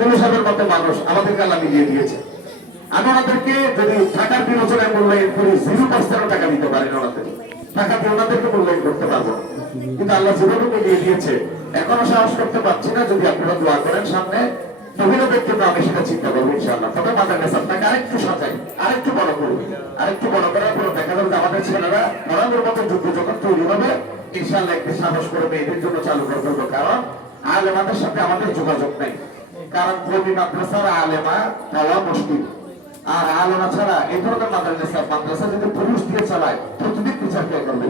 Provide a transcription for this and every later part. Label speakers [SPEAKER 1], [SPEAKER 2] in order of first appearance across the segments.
[SPEAKER 1] Police মতো মানুষ আমাদেরকে আল্লাহ মিলিয়ে দিয়েছে। আমি ওনাদেরকে যদি টাকার বিবেচনায় মূল্যায়ন করি জিরো পার্সেন্ট টাকা দিতে পারি না ওনাদের। টাকা দিয়ে ওনাদেরকে মূল্যায়ন করতে পারব। কিন্তু আল্লাহ যেভাবে মিলিয়ে দিয়েছে, এখনও সাহস করতে পারছি না যদি আপনারা দোয়া করেন সামনে। মহিলাদের জন্য আমি সেটা চিন্তা করব ইনশাআল্লাহ। তবে মাথার কাছে আপনাকে আরেকটু সাজাই, আরেকটু বড় করব আরেকটু বড় করার পর দেখা যাবে আমাদের ছেলেরা পড়ানোর মতো যোগ্য যখন তৈরি হবে, ইনশাআল্লাহ একটু সাহস করে মেয়েদের জন্য চালু করে দেবো কারণ আলেমাদের সাথে আমাদের যোগাযোগ নেই। কারণ কবি মাদ্রাসার আলেমা পাওয়া মুশকিল আর আলেমা ছাড়া এই ধরনের মাদ্রাসা মাদ্রাসা যদি পুরুষ দিয়ে চালায়, প্রতিদিন বিচার কে করবে?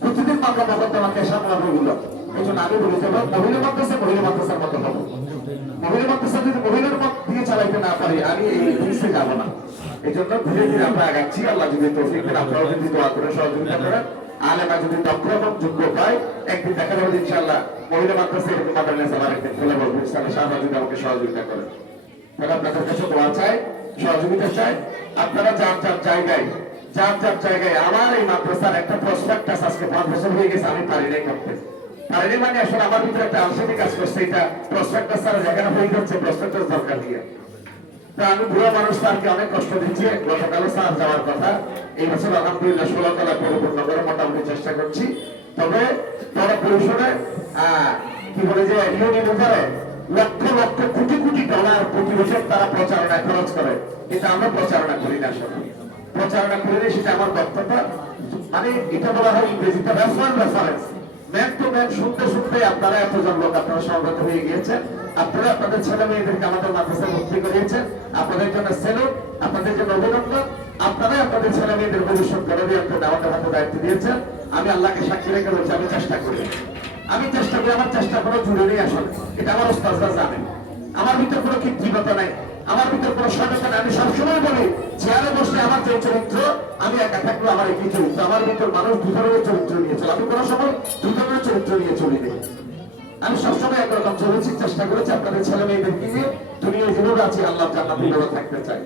[SPEAKER 1] প্রতিদিন মাথা মোকদ্দমাকে সামলাবে এগুলো এই জন্য আমি বলি যে, এবার মহিলা মাদ্রাসা মহিলা মাদ্রাসার মতো হবে। মহিলা মাদ্রাসা যদি মহিলার মত দিয়ে চালাইতে না পারি, আমি এই জিনিসে যাব না। এই জন্য ধীরে ধীরে আমরা আগাচ্ছি। আল্লাহ যদি তৌফিক দেন, আপনারাও যদি দোয়া করে সহযোগিতা করেন। আলেমা যদি দক্ষ এবং যোগ্য পায়, একদিন দেখা যাবে যে ইনশাআল্লাহ মহিলা এরকম একদিন খুলে বলব, ইনশাআল্লাহ সাহায্য যদি আমাকে সহযোগিতা তাহলে আপনাদের কাছে দোয়া চাই, সহযোগিতা চাই। আপনারা যার যার জায়গায়, যার যার জায়গায় আমার এই মাদ্রাসার একটা প্রসপেক্টাস আজকে পাঁচ বছর হয়ে গেছে, আমি পারি নাই করতে। পারিনি মানে আসলে আমার ভিতরে একটা আলসেমি কাজ করছে, এটা প্রসপেক্টাস ছাড়া যেখানে হয়ে যাচ্ছে প্রসপেক্টাস দরকার দিয়ে আমি বুড়ো মানুষ অনেক কষ্ট দিচ্ছি স্যার যাওয়ার কথা। এই বছর আলহামদুলিল্লাহ, ষোলো তলা পরিপূর্ণ করে চেষ্টা করছি। তবে পরিসরে আহ, কি বলে যে ইউনিয়ন অনুসারে লক্ষ লক্ষ কোটি কোটি ডলার প্রতি বছর তারা প্রচারণায় খরচ করে কিন্তু আমরা প্রচারণা করি না আসলে। প্রচারণা করি না সেটা আমার বক্তব্য। মানে এটা বলা হয় ইংরেজিতে reference reference man to man শুনতে শুনতে আপনারা এতজন লোক আপনারা সমবেত হয়ে গিয়েছেন। আপনারা আপনাদের ছেলে মেয়েদেরকে আমাদের মাদ্রাসায় ভর্তি করিয়েছেন। আপনাদের জন্য সেলুট আপনাদের জন্য অভিনন্দন। আপনারা আপনাদের ছেলে মেয়েদের ভবিষ্যৎ গড়ে দিয়ে আপনাদের আমাদের হাতে দায়িত্ব দিয়েছেন। আমি আল্লাহকে সাক্ষী রেখে বলছি, আমি চেষ্টা করি। আমি চেষ্টা করি, আমার চেষ্টা জুড়ে নেই আসলে এটা আমার ওস্তাদরা জানেন আমার ভিতর কোনো কৃত্রিমতা নাই। আমার ভিতর কোনো সচেতন। আমি সবসময় বলি, চেয়ারে বসলে আমার যে চরিত্র, আমি একা থাকলে আমার একই চরিত্র। আমার ভিতর মানুষ দু ধরনের চরিত্র নিয়ে চলে। আমি কোনো সময় দু ধরনের চরিত্র নিয়ে চলি নেই। আমি সবসময় একরকম চলেছি, চেষ্টা করেছি আপনাদের ছেলে মেয়েদেরকে নিয়ে দুনিয়ায় যেভাবে আছি, আল্লাহ জান্নাত থাকতে চাই